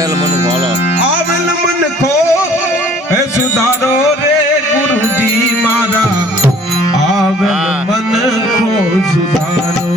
આવેલ મન ખોલો આવેલ મન ખો હે સુધારો રે ગુરુજી મારા આવેલ મન ખો સુધારો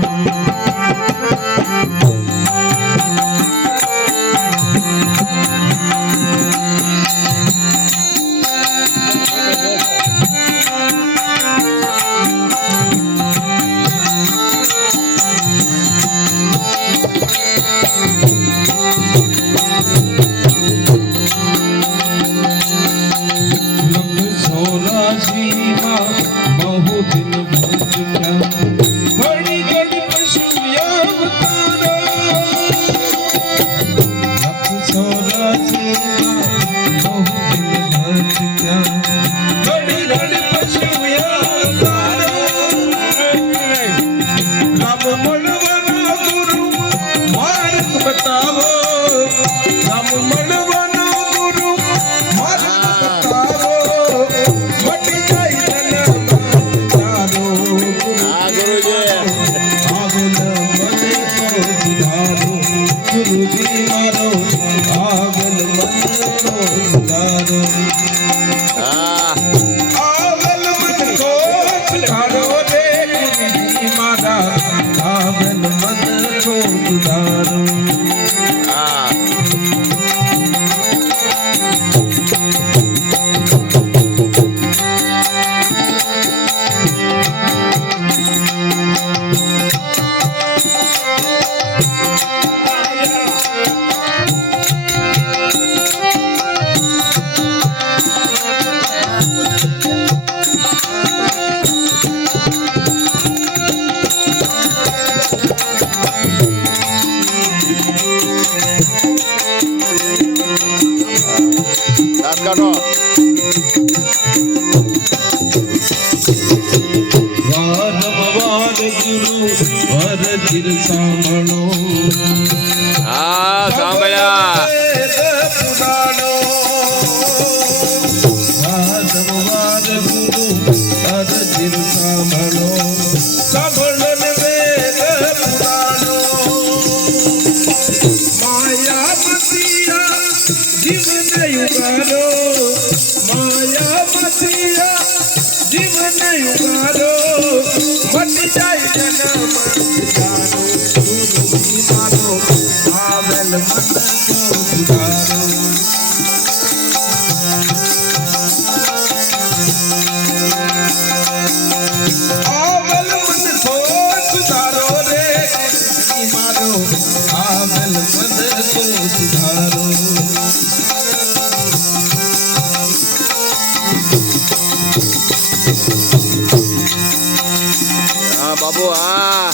બાબુ હા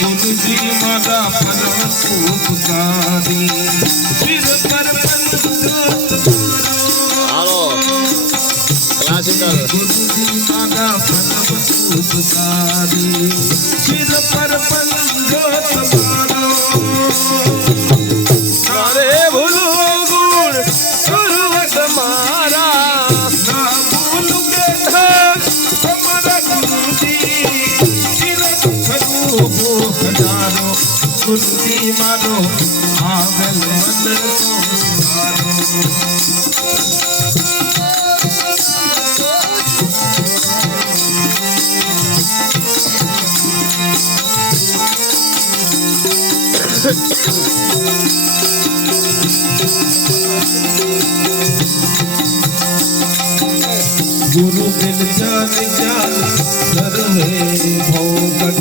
ગુરુજી મારા પરમ ઉપકારી સિર પર હાલો ક્લાસિકલ ગુરુજી મારા પરમ ઉપકારી સિર પર પંજો તમારો અરે ભૂલો ગુણ ગુરુ તમારા ના ભૂલું કે તમારા ગુરુજી ગુરુજી મારો આવેલ મન गुरु बिन जान जान सर्वे भोगन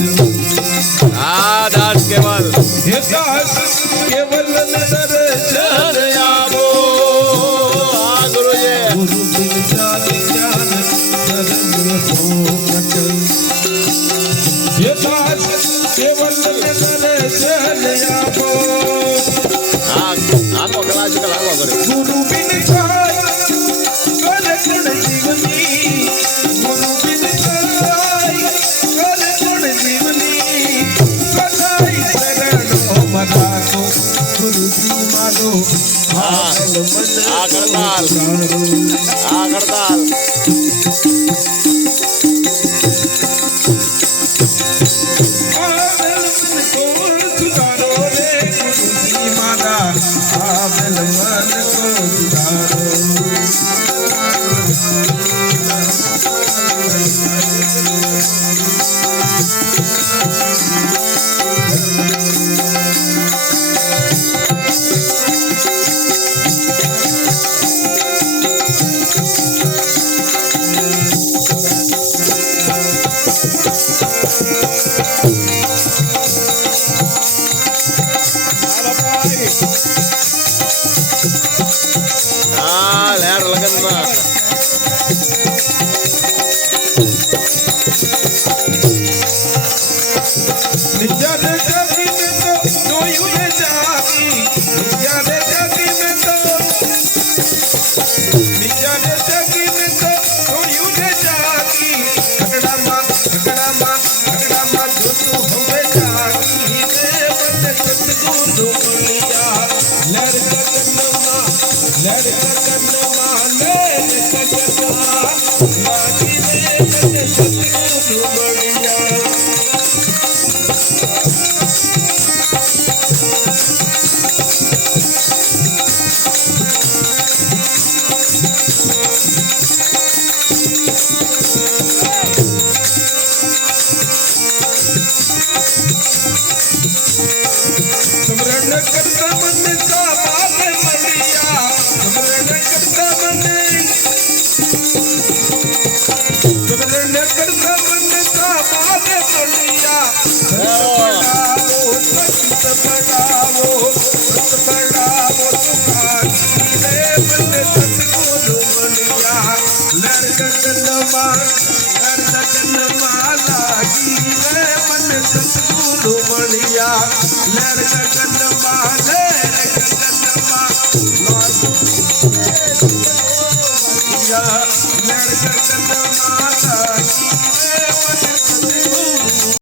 દાસ કેવલ हे दास केवल नजर જન આવો આ ગુરુજી गुरु बिन जान जान सर्वे भोगन हे दास केवल नजर आવો હા આખો ક્લાસિકલ આવો કરે गुरु बिन जान कर गुण जीवनी गुरु बिन जान कर गुण जीवनी कथाई चरणो मनाको गुरुजी मारो आवेल मन આગળતાલ આગળતાલ आवेल मन को सुधारो લગનમાં જ્યારે જાગી મેં તો જોયું ને જાગી જ્યારે જાગી મેં તો જ્યારે જાગી મેં તો જોયું ને જાગી ઘટડામાં જોતું હવે જાગી ને મને સદગુરુ મળ્યા લહેર ગગનમાં લાગી ને મને સદગુરુ મળ્યા સમરણ કરતા મને સાબાદ મળ્યા સમરણ કરતા મને સાબાદ મળ્યા સંત બડાવો તુકારી રે મને સદગુરુ મળ્યા લર ગગનમાં લાગી રે મને સદગુરુ મળ્યા લર ગગનમાં લર ગગનમાં